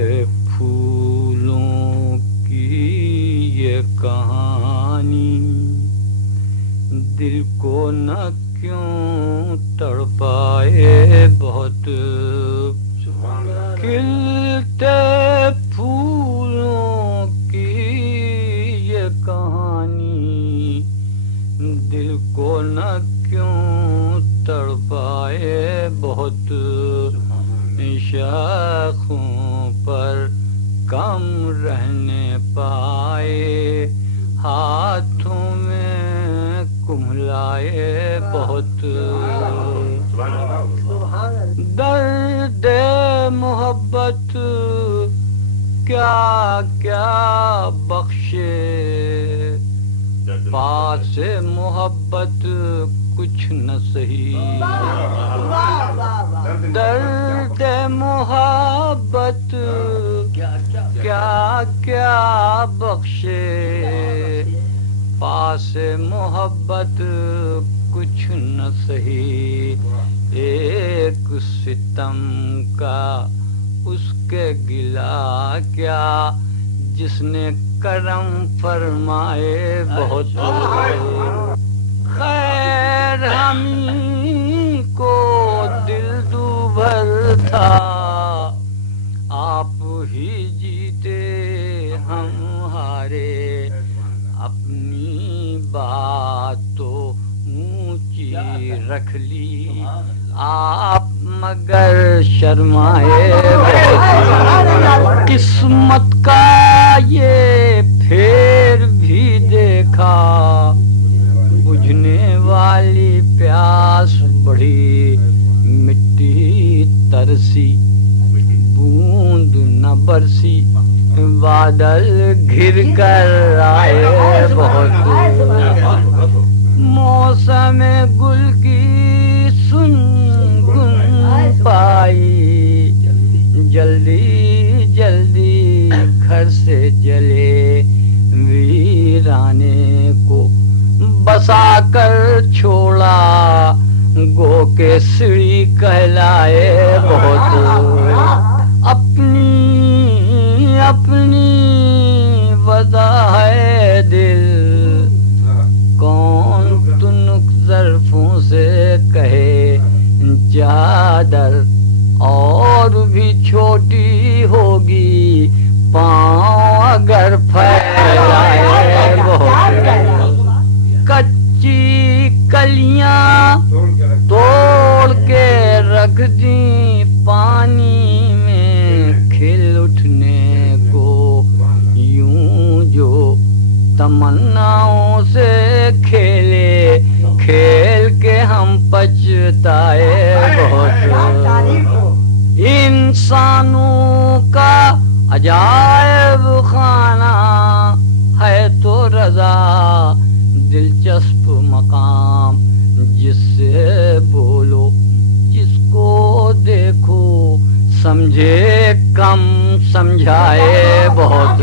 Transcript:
پھولوں کی یہ کہانی دل کو نہ کیوں تڑپائے بہت کھلتے پھولوں کی یہ کہانی دل کو نہ کیوں تڑپائے بہت شاخوں پر کم رہنے پائے ہاتھوں میں کملائے بہت درد محبت کیا کیا بخشے پاس محبت کچھ نہ سہی درد محبت کیا کیا بخشے پاس محبت کچھ نہ سہی ایک ستم کا اس کے گلا کیا جس نے کرم فرمائے بہت خیر ہمیں کو دل دوبھر تھا آپ ہی جیتے ہم ہارے اپنی بات تو اونچی رکھ لی آپ مگر شرمائے بہت قسمت کا یہ پھیر بھی دیکھا بجھنے والی پیاس بڑھی مٹی ترسی بوند نہ برسی بادل گھر کر آئے بہت موسم گل کی سنگن پائی جلدی جلدی گھر سے جلے ویرانے کو بسا کر چھوڑا گو کے سڑی کہلائے بہت اپنی اپنی وضع ہے دل کون تنک ظرفوں سے کہے چادر اور بھی چھوٹی ہوگی پاؤں اگر پھیلائے بہت کچی کلیاں توڑ کے رکھ دیں پانی میں کھل اٹھنے کو یوں جو تمناؤں سے کھیلے کھیل کے ہم پچھتائے بہت انسانوں کا عجائب خانہ ہے تو رضا دلچسپ مقام جس سے بولو جس کو دیکھو سمجھے کم سمجھائے بہت